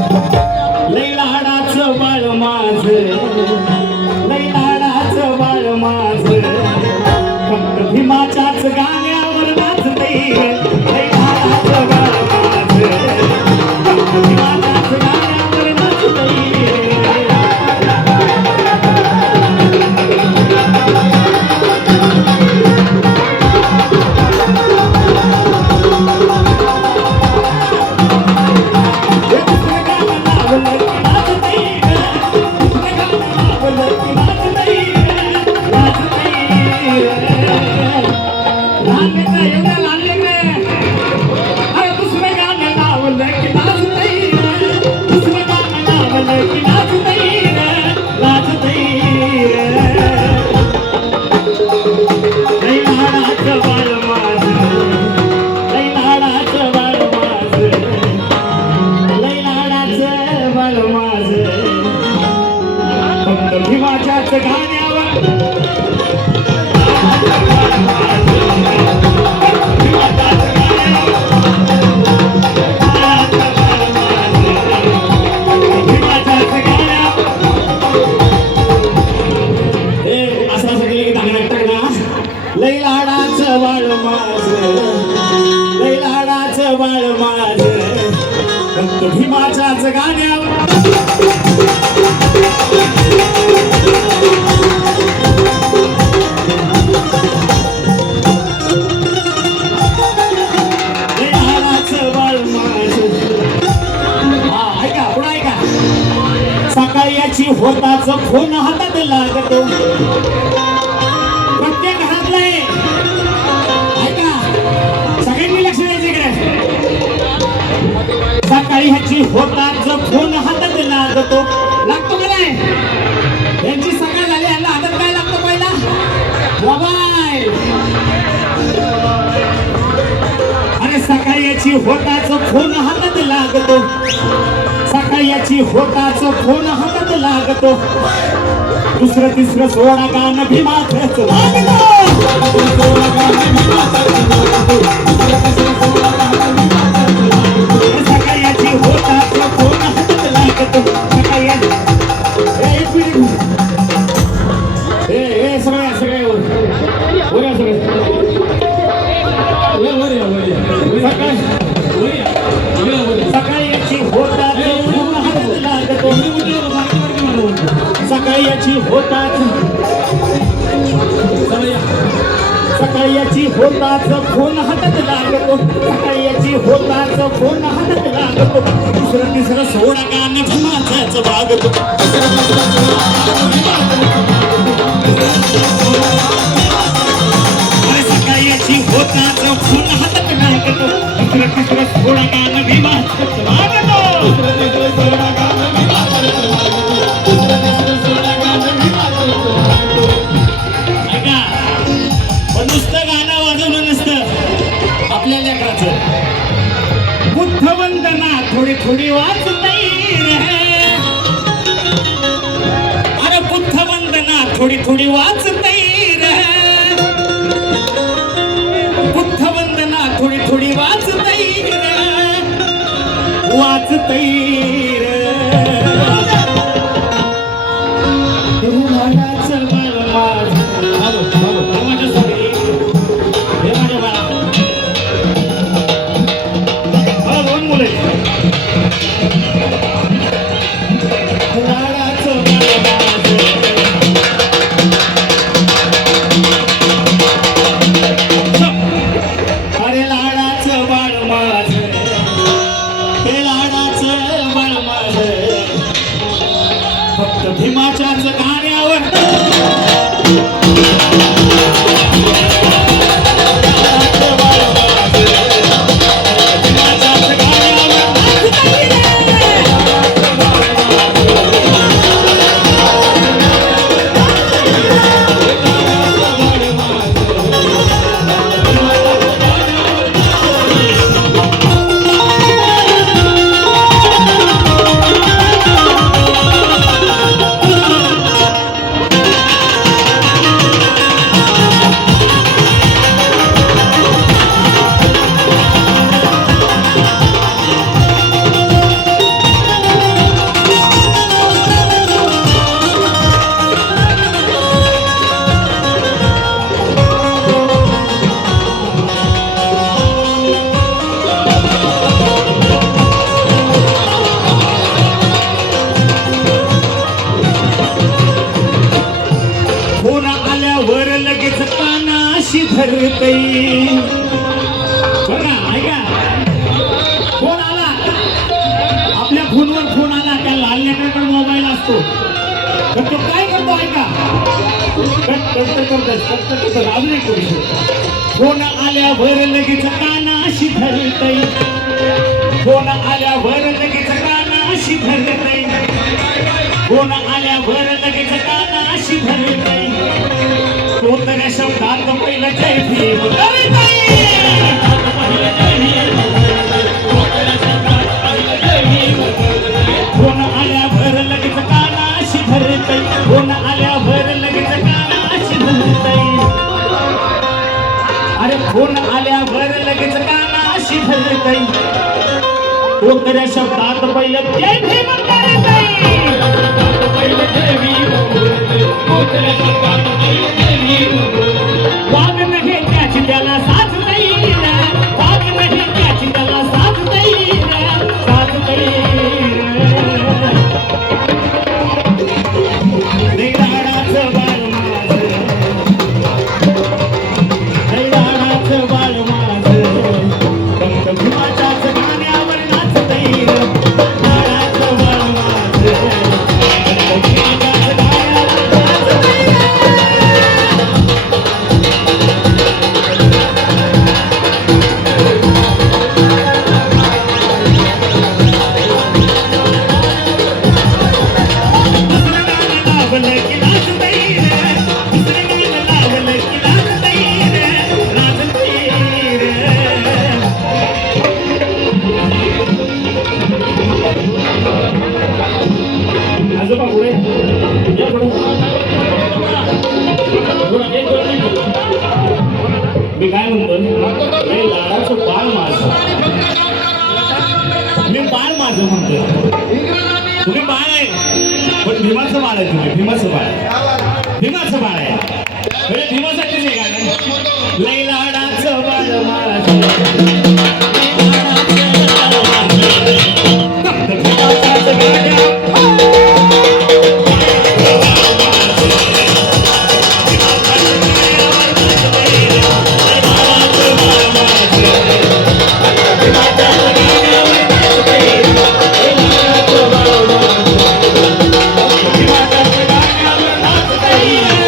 लई लाडाचं बाळ माझं, लई लाडाचं बाळ माझं, फक्त भीमाच्याच गाण्यावर नाचतंय. लई लाडाचं बाळ माझं, फक्त भीमाच्याच गाण्यावर नाचतंय. भीमाच्याच गाण्यावर लई लाडाचं बाळ माझं, लई लाडाचं बाळ माझं, फक्त भीमाच्याच गाण्यावर. सकाळी याची होताच फोन हातात लागतो. प्रत्येक घरातला आहे ऐका, सगळ्यांनी लक्ष द्यायचं इकडे. सकाळी ह्याची होताच फोन हातात लागतो. लागतो का नाही? यांची सकाळ झाली, यांना हातात काय लागतो पहिला? मोबाईल. अरे सकाळी याची होताच फोन हातात लागतो. सकाळी याची होताच फोन हातात लागतो. दुसरं तिसरं सोळा गाणं भीमाचंच लागतो. सकाळी याची होताच फोन हातात लागतो. सकाळी एक मिनिट सगळ्या सगळे वर सगळे सकाळी याची होताच फोन हातात लागतो. सकाळी याची होताच, सकाळी याची होताच फोन हातात लागतो. सकाळी याची होताच फोन हातात लागतो. दुसरं तिसरं सोळा गाणं भीमाचंच वागतो. सकाळी याची होताच फोन हातात लागतो. दुसरं तिसरं सोळा गाणं भीमाचंच वागतो. नुसतं गाणं वाजवलं नसतं आपल्या लेकराचं. बुद्धवंदना थोडी थोडी वाचतई रे. अरे बुद्धवंदना थोडी थोडी वाचतई रे. बुद्धवंदना थोडी थोडी वाचतई रे. वाचतई रे. देवाचं बाळ माझं, माझ्यासाठी फक्त भीमाच्याच गाण्यावर. बघा ऐका, फोन आला, आपल्या फोनवर फोन आला, त्या लाल लेकराकडे मोबाईल असतो, तर तो काय करतो ऐका, अजून एक करू फोन आल्यावर लगेच कानाशी धरतय, फोन आल्यावर लगेच कानाशी धरतय, फोन आल्यावर लगेच कानाशी धरतय, तो तर शब्दात पहिलं जय भीम करतय. फोन आल्यावर लगेच कानाशी धरतय, फोन आल्यावर लगेच कानाशी धरतय, अरे फोन आल्यावर लगेच कानाशी धरतय, तो तर शब्दात पहिलं जय भीम करतय. वाघ नाही त्याची त्याला साथ देईल, वाघ नाही त्याची त्याला साथ देईल, साथ देईल. दैवाडाचं बाळ माझं, दैवाडाचं बाळ माझं, फक्त भीमाच्याच गाण्यावर नाच देईल, दैवाडाचं बाळ माझं, फक्त भीमाच्याच गाण्यावर नाच देईल. आजोबा पुढे मी काय म्हणतो, हे लाडाचं बाळ माझं, मी बाळ माझं म्हणतोय, तुम्ही बाळ आहे पण भीमाचं बाळ आहे, तुम्ही भीमाचं बाळ, भीमाचं बाळ आहे, म्हणजे भीमासाठीच आहे गाणं. लई लाडाचं बाळ माझं, फक्त भीमाच्याच गाण्यावर Yeah.